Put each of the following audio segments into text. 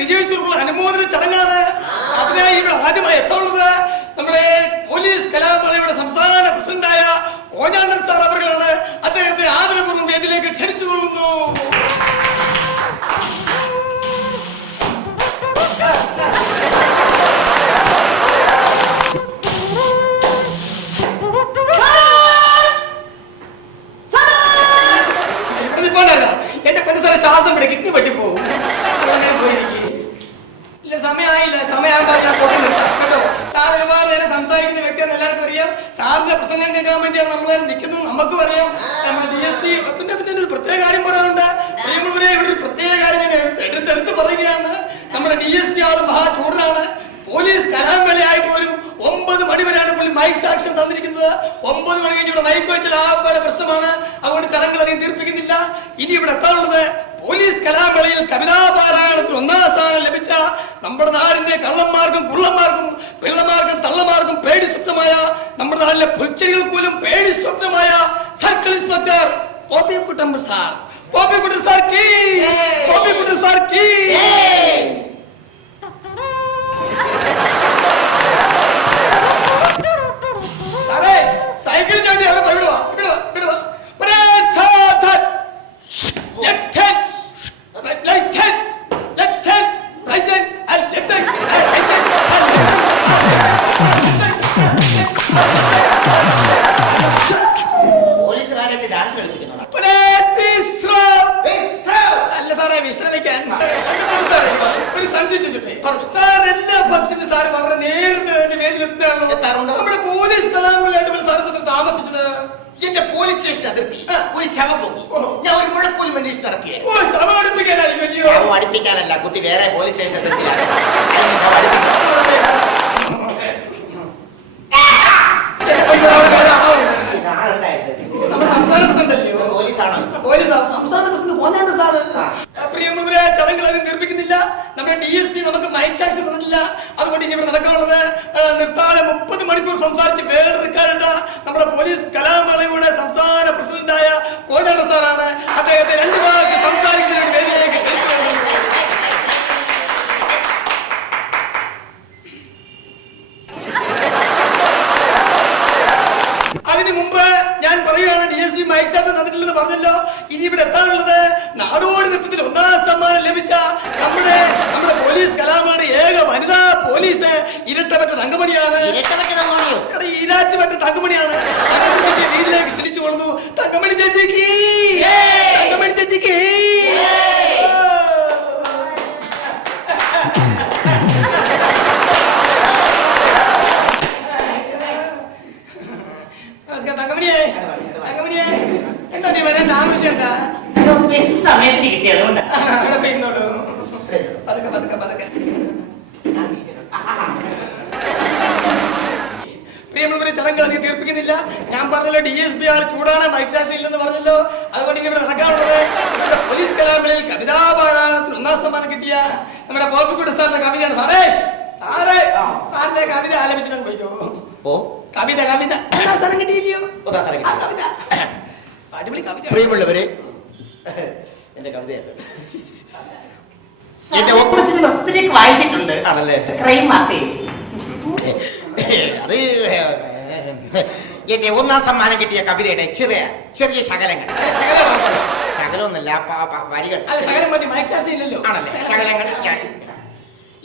വിജയിച്ചുള്ള അനുമോദന ചടങ്ങാണ്. അതിനായി ഇവിടെ ആദ്യമായി എത്തുള്ളത് നമ്മുടെ പോലീസ് കലാമേളയുടെ സംസ്ഥാന പ്രസിഡന്റായ കോഞ്ഞാണ്ടൻ സാർ അവർകളാണ്. അദ്ദേഹത്തെ ആദരപൂർവ്വം വേദിയിലേക്ക് ക്ഷണിച്ചുകൊള്ളുന്നു. എന്റെ പൊന്നുസാറെ ശ്വാസം പിടി കിഡ്നി പറ്റിപ്പോകും. ഇല്ല, സമയമായില്ല. സമയമാകുമ്പോൾ ഞാൻ പൊട്ടി നിർത്താം കേട്ടോ. സാർ ഒരുപാട് നേരം സംസാരിക്കുന്ന വ്യക്തിയാണെന്ന് എല്ലാവർക്കും അറിയാം. സാറിന്റെ പ്രസംഗം കേൾക്കാൻ വേണ്ടിയാണ് നമ്മൾ നിൽക്കുന്നത്. നമുക്കും അറിയാം. നമ്മുടെ DSP പിന്നെ ഒരു പ്രത്യേക കാര്യം പറയാനുണ്ട്. ഇവിടെ ഒരു പ്രത്യേക കാര്യം ഞാൻ എടുത്ത് പറയുകയാണ്. നമ്മുടെ DSP ആള് മഹാചൂടനാണ്. പോലീസ് കലാമേളയായിട്ട് വരും 9 മണി വരെയാണ് പുള്ളി മൈക്ക് സാക്ഷ്യം തന്നിരിക്കുന്നത്. 9 മണി കഴിഞ്ഞ് ഇവിടെ മൈക്ക് വെച്ചാൽ ആപ്പാടെ പ്രശ്നമാണ്. അതുകൊണ്ട് ചടങ്ങുകൾ അധികം തീർപ്പിക്കുന്നില്ല. ഇനി ഇവിടെ എത്താനുള്ളത് പോലീസ് കലാമേളയിൽ കവിതാപാരായണത്തിൽ 1ാം സ്ഥാനം ലഭിച്ച നമ്മുടെ നാടിന്റെ കള്ളന്മാർക്കും കുള്ളന്മാർക്കും പിള്ളമാർക്കും തള്ളമാർക്കും പേടി സ്വപ്നമായ നമ്മുടെ നാട്ടിലെ പുൽച്ചെടികൾക്ക് പോലും പേടി സ്വപ്നമായ circle inspector Poppikuttan sir. Poppikuttan sir കീ, പോപ്പിക്കുട്ടൻ സാർ കീ. സാറേ സൈക്കിൾ ചാട്ടിയാണ്. വിടുവാ വിടുവാ വിടുവാ. Left hand right hand left hand right hand left hand right hand. പോലീസുകാരായിട്ട് ഡാൻസ് കളിപ്പിക്കുന്നു. അല്ല സാറേ, വിശ്രമിക്കാൻ ഒരു സംശയിച്ചിട്ടെ സാർ എല്ലാ ഫംഗ്ഷനും സാർ വളരെ നേരത്തെ തന്നെ വേദിയിലെത്തുന്നതാണല്ലോ. നമ്മുടെ പോലീസ് കലാമേളയായിട്ട് സാർ താമസിച്ചത് എന്റെ പോലീസ് സ്റ്റേഷൻ അതിർത്തി ഒരു ശവം പൊങ്ങി. ഞാൻ ഒരു മുഴക്കോലും അന്വേഷിച്ച് നടക്കുകയായിരുന്നു. ശവം അടുപ്പിക്കാനല്ല, കുട്ടി വേറെ പോലീസ് സ്റ്റേഷൻ അതിർത്തിയിലാണ്. പ്രിയമുള്ളവരെ, ചടങ്ങുകൾ അതിന് തീർപ്പിക്കുന്നില്ല. നമ്മുടെ DSP നമുക്ക് മൈക്ക് സാക്ഷ്യം തന്നിട്ടില്ല. അതുകൊണ്ട് ഇനി ഇവിടെ നടക്കാനുള്ളത് നിർത്താതെ 30 മണിക്കൂർ സംസാരിച്ച് വേറെടുക്കാനുണ്ട് നമ്മുടെ പോലീസ് കലാമേളയുടെ സംസ്ഥാന പ്രസിഡന്റായ കോഞ്ഞാണ്ടൻ സാറാണ്. അദ്ദേഹത്തെ 2 വാക്ക് സംസാരിക്കുന്നതിന് വേദിയിലേക്ക് ക്ഷണിച്ചു. അതിനു മുമ്പ് ഞാൻ പറയുകയാണ്, DSP മൈക്ക് സാക്ഷ്യം തന്നിട്ടില്ലെന്ന് പറഞ്ഞല്ലോ. ഇനി ഇവിടെ എത്താനുള്ളത് നാടോടി നൃത്തത്തിൽ 1ാം സമ്മാനം ലഭിച്ച നമ്മുടെ പോലീസ് കലാമേളയുടെ ഏക വനിതാ പോലീസ് ഇരട്ടമറ്റ തങ്കമണിയാണ്. ഇരാറ്റുമറ്റ തങ്കമണിയാണ്. വീട്ടിലേക്ക് ക്ഷണിച്ചു കൊള്ളുന്നു. തങ്കമണി ചേച്ചിക്ക്, തങ്കമണി ചേച്ചിക്ക്. തങ്കമണിയെ, തങ്കമണിയെ, എന്താ നീ വരാൻ താമസിച്ചെന്താ? സമയത്തിന് കിട്ടിയതുകൊണ്ട് പതുക്കെ പതുക്കെ പതുക്കെ. പ്രിയമുള്ളവരെ, ചടങ്ങുകൾ അധികം തീർപ്പിക്കുന്നില്ല. ഞാൻ പറഞ്ഞല്ലോ DSP ആൾ ചൂടാണ്, മൈക്ക് സാക്ഷ്യം ഇല്ലെന്ന് പറഞ്ഞല്ലോ. അതുകൊണ്ട് ഇനി ഇവിടെ നടക്കാനുള്ളത് പോലീസ് കലാമേളയിൽ കവിതാപാരായണത്തിന് 1ാം സമ്മാനം കിട്ടിയ നമ്മുടെ പോപ്പിക്കുട്ടൻ സാറിന്റെ കവിതയാണ്. സാറേ സാറേ സാറിന്റെ കവിത ആലപിച്ചിട്ട് പോയിക്കോ. കവിത കവിത സാധനം കിട്ടിയില്ലയോ? കവിത അടിപൊളി കവിത. പ്രിയമുള്ളവരെ, എന്റെ കവിതയാണ്. ഒത്തിരി വായിച്ചിട്ടുണ്ട്. ആണല്ലേ? ക്രൈം മാസികയിൽ അത് എന്റെ 1ാം സമ്മാനം കിട്ടിയ കവിതയുടെ ചെറിയ ചെറിയ ശകലങ്ങൾ. ശകലമൊന്നല്ല, വരികൾ. ആണല്ലേ? ശകലങ്ങൾ.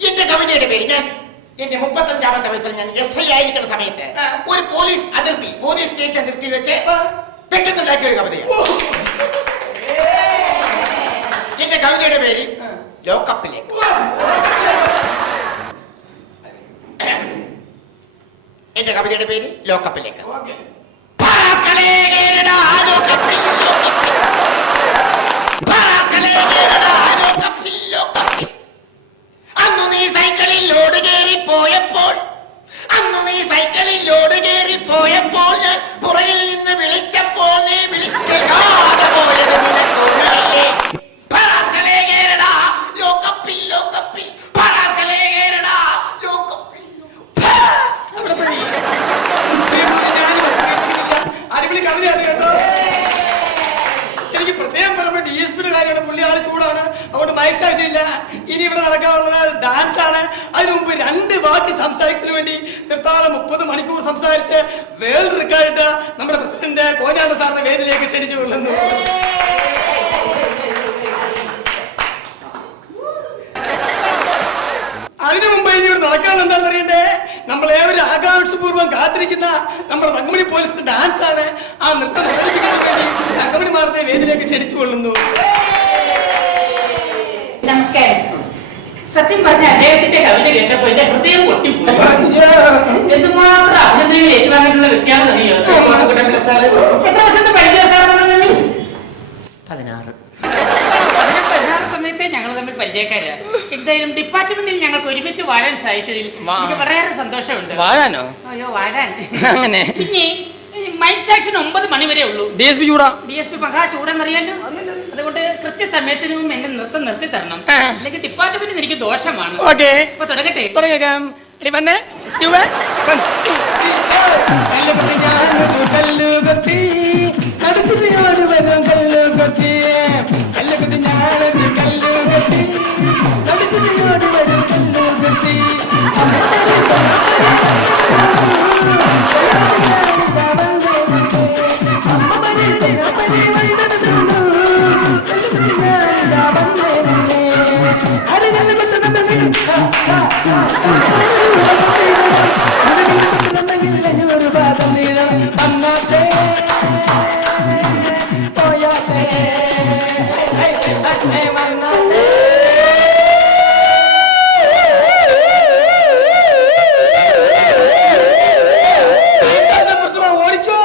എന്റെ കവിതയുടെ പേര്, ഞാൻ എന്റെ 35ാമത്തെ വയസ്സിൽ ഞാൻ SI ആയിരിക്കുന്ന സമയത്ത് ഒരു പോലീസ് സ്റ്റേഷൻ അതിർത്തിയിൽ വെച്ച് പെട്ടെന്നുണ്ടാക്കിയ ഒരു കവിതയാണ്. എന്റെ കവിതയുടെ പേര് ലോക്കപ്പിലേക്ക്. എന്റെ കവിതയുടെ പേര് ലോക്കപ്പിലേക്ക്. അന്നു നീ സൈക്കിളിൽ ലോഡ് കയറി പോയപ്പോൾ ഞാൻ പുറകിൽ നിന്ന് വിളിച്ചപ്പോൾ നീ വിളിക്കാതെ പോയത് നിനക്കോർമ്മയില്ലേ? അടിപൊളി കവിത കേട്ടോ. ഇനി ഇവിടെ നടക്കാനുള്ളത് ഡാൻസ് ആണ്. അതിനു മുമ്പ് 2 വാക്ക് സംസാരിക്കുന്നതിന് വേണ്ടി നിർത്താതെ 30 മണിക്കൂർ സംസാരിച്ച് വേൾഡ് റെക്കോർഡ് നമ്മുടെ പ്രസിഡന്റ് കോഞ്ഞാണ്ട സാറിന്റെ വേദിയിലേക്ക് ക്ഷണിച്ചു കൊള്ളുന്നു. അതിനു മുമ്പ് ഇനി ഇവിടെ നടക്കാനുള്ള എന്താണെന്ന് അറിയണ്ടേ? നമ്മൾ ഏവരും ആകാംക്ഷപൂർവ്വം കാത്തിരിക്കുന്ന നമ്മുടെ തങ്കമണി പോലീസിന്റെ ഡാൻസ് ആണ്. ആ നൃത്തം അവതരിപ്പിക്കാൻ വേണ്ടി തങ്കമണി മാറത്തെ വേദിയിലേക്ക് ക്ഷണിച്ചു കൊള്ളുന്നു. നമസ്കാരം. സത്യം പറഞ്ഞ അദ്ദേഹത്തിന്റെ കവിത കേട്ടപ്പോ എന്റെ ഹൃദയം പൊട്ടിപ്പോയി. എന്തുമാത്രം അഭിനന്ദനങ്ങൾ ഏറ്റുവാങ്ങിയിട്ടുള്ള വ്യക്തിയാണെന്ന് അറിയോ? എത്ര വർഷത്തെ പരിചയം സാർ? 16. 16 സമയത്തെ ഞങ്ങൾ തമ്മിൽ പരിചയക്കാരാ. എന്തായാലും ഡിപ്പാർട്ട്മെന്റിൽ ഞങ്ങൾക്ക് ഒരുമിച്ച് വാഴാൻ സാധിച്ചതിൽ എനിക്ക് വളരെയേറെ സന്തോഷമുണ്ട്. വാഴാനോ? അയ്യോ വാഴാൻ. അങ്ങനെ പിന്നെ മൈക്ക് സെക്ഷൻ 9 മണി വരെ ഉള്ളൂ. DSP ചൂടാ. DSP മഹാ ചൂടെന്നറിയാലോ. അതുകൊണ്ട് കൃത്യസമയത്തിനും എന്റെ നൃത്തം നിർത്തി തരണം, അല്ലെങ്കിൽ ഡിപ്പാർട്ട്മെന്റിന് എനിക്ക് ദോഷമാണ്. ഓക്കെ, അപ്പൊ തുടങ്ങട്ടെ. തുടങ്ങിയേക്കാം. ഓടിക്കോ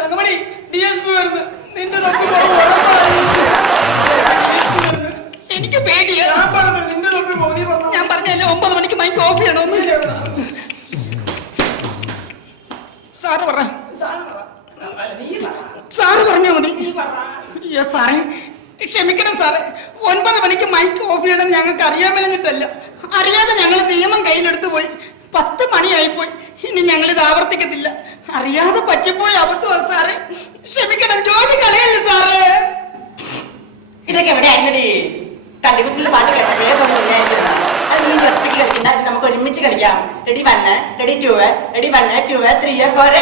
തങ്കമണി, DSP വരുന്നു. നിന്റെ തൊപ്പി എനിക്ക് പേടിയാ. ഞാൻ പറഞ്ഞു നിന്റെ തൊപ്പി മോദി പറഞ്ഞു. ഞാൻ പറഞ്ഞല്ലോ 9 മണിക്ക് മൈക്ക് ഓഫ് ചെയ്യണമെന്ന്. സാറ് പറ. സാറ് പറഞ്ഞാ മതി. സാറേ ക്ഷമിക്കണം സാറേ, 9 മണിക്ക് മൈക്ക് ഓഫ് ചെയ്യണം ഞങ്ങൾക്ക് അറിയാൻ മേലഞ്ഞിട്ടല്ല. അറിയാതെ ഞങ്ങൾ നിയമം കയ്യിലെടുത്തു പോയി. 10 മണിയായിപ്പോയി. ഇനി ഞങ്ങളിത് ആവർത്തിക്കത്തില്ല. അറിയാതെ പറ്റിപ്പോയി അബദ്ധമാണ് സാറേ, ക്ഷമിക്കണം. ജോലി കളയല്ലേ സാറേ. ഇതൊക്കെ എവിടെയായിരുന്നടി? തല്ലിക്കുത്തിലെ പാട്ട് കേട്ടപ്പോ ഏതൊന്നുമില്ല. നീ ഒറ്റയ്ക്ക് കളിക്കണ്ട, നമുക്ക് ഒരുമിച്ച് കളിക്കാം. Ready 1, ready 2, ready 1, 2, 3, 4.